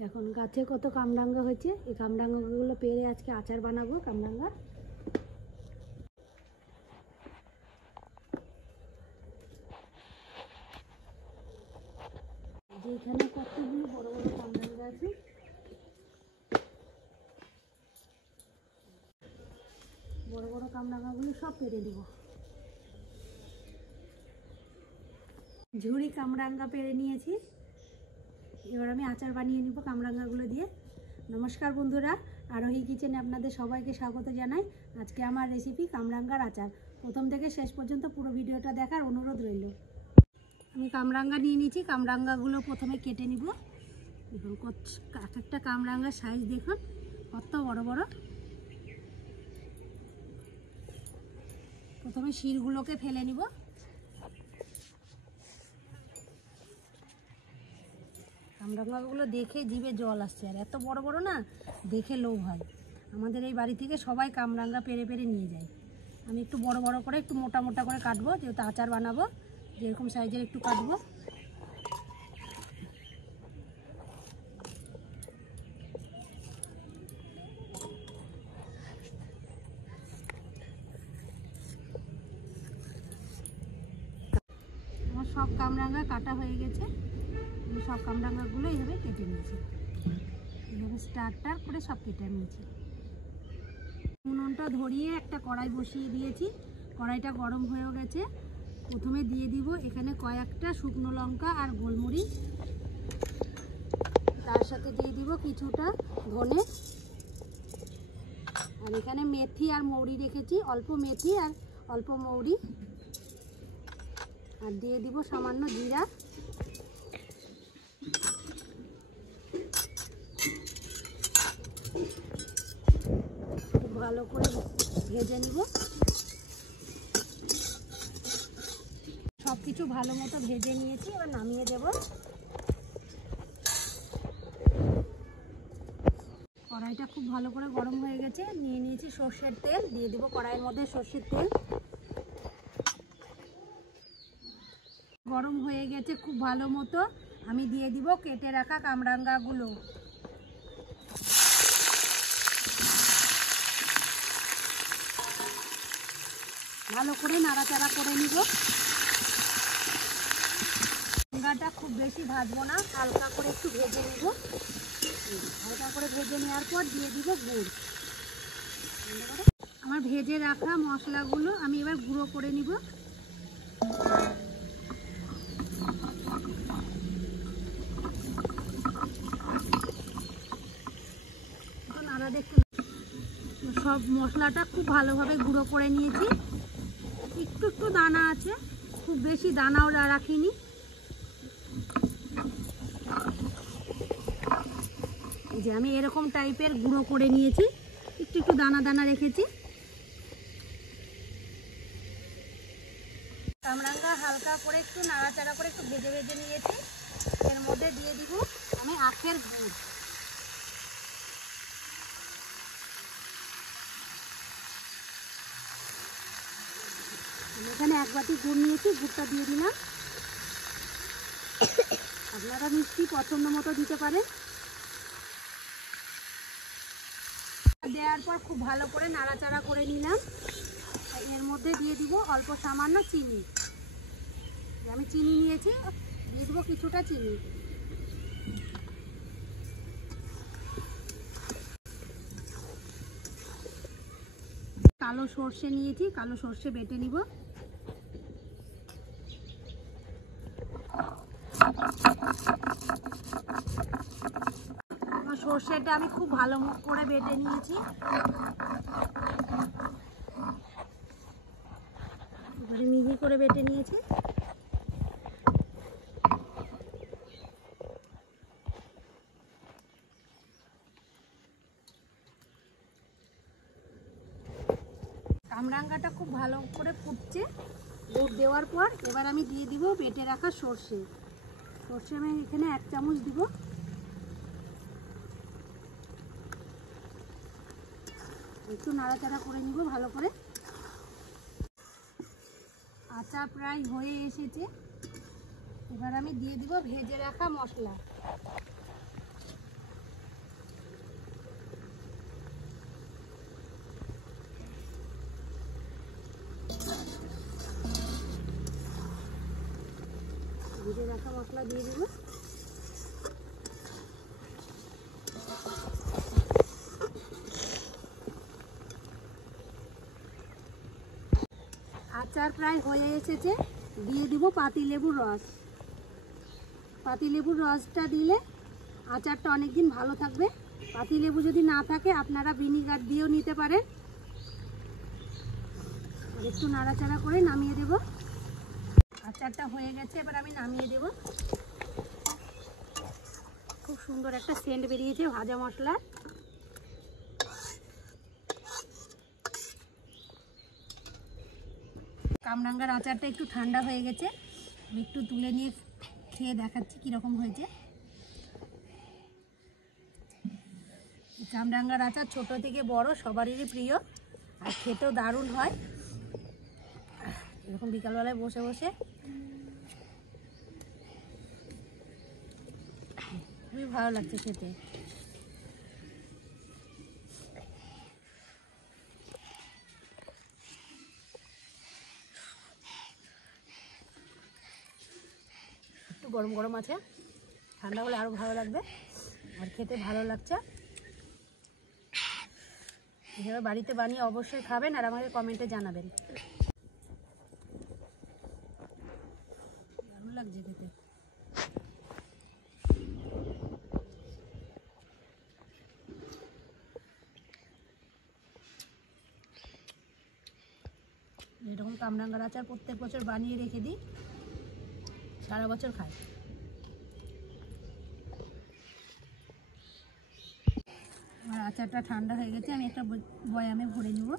দেখুন গাছে কত কামরাঙ্গা হয়েছে। এই কামরাঙ্গাগুলো পেরে আজকে আচার বানাবো। কামরাঙ্গা যেখানে কতগুলো বড় বড় কামরাঙ্গা আছে। বড় বড় কামরাঙ্গাগুলো সব পেরে দেব। ঝুড়ি কামরাঙ্গা পেরে নিয়েছি। এবার আমি আচার বানিয়ে নিব কামরাঙ্গাগুলো দিয়ে। নমস্কার বন্ধুরা, আরোহী কিচেনে আপনাদের সবাইকে স্বাগত জানাই। আজকে আমার রেসিপি কামরাঙ্গার আচার। প্রথম থেকে শেষ পর্যন্ত পুরো ভিডিওটা দেখার অনুরোধ রইল। আমি কামরাঙ্গা নিয়ে নিয়েছি। কামরাঙ্গাগুলো প্রথমে কেটে নিব। দেখুন এক একটা কামরাঙ্গার সাইজ দেখুন কত বড় বড়। প্রথমে শিরগুলোকে ফেলে নিব। কামরাঙ্গাগুলো দেখে জিভে জল আসছে, আর এত বড় বড় না, দেখে লোভ হয়। আমাদের এই বাড়ি থেকে সবাই কামরাঙ্গা পেরে পেরে নিয়ে যায়। আমি একটু বড় বড় করে একটু মোটা মোটা করে কাটবো, যেহেতু আচার বানাবো। যেরকম সাইজের একটু কাটবো। আমার সব কামরাঙ্গা কাটা হয়ে গেছে। আমি সব কামরাঙ্গাগুলো এইভাবে কেটে নিয়েছি। এইভাবে স্টার করে সব কেটে নিয়েছি। উনুনটা ধরিয়ে একটা কড়াই বসিয়ে দিয়েছি। কড়াইটা গরম হয়ে গেছে। প্রথমে দিয়ে দিব এখানে কয়েকটা শুকনো লঙ্কা আর গোলমরিচ। তার সাথে দিয়ে দিব কিছুটা ধনে। আর এখানে মেথি আর মৌরি রেখেছি, অল্প মেথি আর অল্প মৌরি। আর দিয়ে দিব সামান্য জিরা। ভালো করে ভেজে নিব। সব কিছু ভালো মতো ভেজে নিয়েছি, এবার নামিয়ে দেব। কড়াইটা খুব ভালো করে গরম হয়ে গেছে। নিয়ে নিয়েছি সর্ষের তেল। দিয়ে দিব কড়াইয়ের মধ্যে সর্ষের তেল। গরম হয়ে গেছে খুব ভালো মতো। আমি দিয়ে দিব কেটে রাখা কামরাঙ্গাগুলো। ভালো করে নাড়াচাড়া করে নিব। কামরাঙ্গাটা খুব বেশি ভাজবো না, হালকা করে একটু ভেজে নেব। হালকা করে ভেজে নেওয়ার পর দিয়ে দিব গুড়। আমার ভেজে রাখা মশলাগুলো আমি এবার গুঁড়ো করে নিব। সব মশলাটা খুব ভালোভাবে গুঁড়ো করে নিয়েছি। একটু একটু দানা আছে, খুব বেশি দানাও রাখিনি। এই যে আমি এরকম টাইপের গুঁড়ো করে নিয়েছি, একটু একটু দানা দানা রেখেছি। কামরাঙ্গা হালকা করে একটু নাড়াচাড়া করে একটু ভেজে ভেজে নিয়েছি। এর মধ্যে দিয়ে দিব আমি আখের গুড়। এখানে এক বাটি গুড় নিয়েছি, গুড়টা দিয়ে দিলাম। আপনারা মিষ্টি পছন্দ মতো দিতে পারেন। দেওয়ার পর খুব ভালো করে নাড়াচাড়া করে নিলাম। এর মধ্যে দিয়ে দিব অল্প সামান্য চিনি। আমি চিনি নিয়েছি, দিয়ে দেবো কিছুটা চিনি। কালো সর্ষে নিয়েছি, কালো সর্ষে বেটে নিব। সর্ষেটা আমি খুব ভালো করে বেটে নিয়েছি। এবারে মিহি করে বেটে নিয়েছি। কামরাঙ্গাটা খুব ভালো করে ফুটছে গুড় দেওয়ার পর। এবার আমি দিয়ে দিব বেটে রাখা সর্ষে। সর্ষে আমি এখানে 1 চামচ দিব। একটু নাড়াচাড়া করে নিব ভালো করে। আচার প্রায় হয়ে এসেছে। এবার আমি দিয়ে দিব ভেজে রাখা মশলা। কষা মশলা দিয়ে দিব। আচার প্রায় হয়ে এসেছে, দিয়ে দিব পাতিলেবুর রস। পাতিলেবুর রসটা দিলে আচারটা অনেক দিন ভালো থাকবে। পাতিলেবু যদি না থাকে আপনারা ভিনিগার দিয়েও নিতে পারেন। একটু নাড়াচাড়া করে নামিয়ে দেব। আচারটা হয়ে গেছে, এবার আমি নামিয়ে দেব। খুব সুন্দর একটা সেন্ট বেরিয়েছে ভাজা মশলা। কামরাঙ্গার আচারটা একটু ঠান্ডা হয়ে গেছে, আমি একটু তুলে নিয়ে খেয়ে দেখাচ্ছি কীরকম হয়েছে। কামরাঙ্গার আচার ছোট থেকে বড় সবারই প্রিয়, আর খেতেও দারুণ হয়। এরকম বিকালবেলায় বসে বসে খুবই ভালো লাগছে খেতে। একটু গরম গরম আছে, ঠান্ডা হলে আরও ভালো লাগবে, আর খেতে ভালো লাগছে। এভাবে বাড়িতে বানিয়ে অবশ্যই খাবেন আর আমাকে কমেন্টে জানাবেন। ভালো লাগছে খেতে। এরকম কামরাঙ্গার আচার প্রত্যেক বছর বানিয়ে রেখে দিই, সারা বছর খাই। আমার আচারটা ঠান্ডা হয়ে গেছে, আমি একটা বয়ামে ভরে নিব।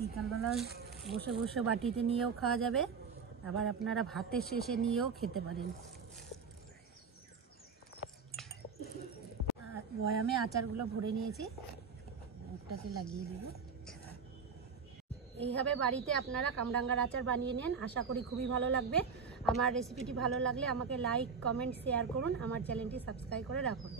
বিকালবেলা বসে বসে বাটিতে নিয়েও খাওয়া যাবে, আবার আপনারা ভাতের শেষে নিয়েও খেতে পারেন। বয়ামে আচারগুলো ভরে নিয়েছি, একটাকে লাগিয়ে দেব। এইভাবে বাড়িতে আপনারা কামরাঙ্গার আচার বানিয়ে নেন, আশা করি খুবই ভালো লাগবে। আমার রেসিপিটি ভালো লাগলে আমাকে লাইক, কমেন্ট, শেয়ার করুন। আমার চ্যানেলটি সাবস্ক্রাইব করে রাখুন।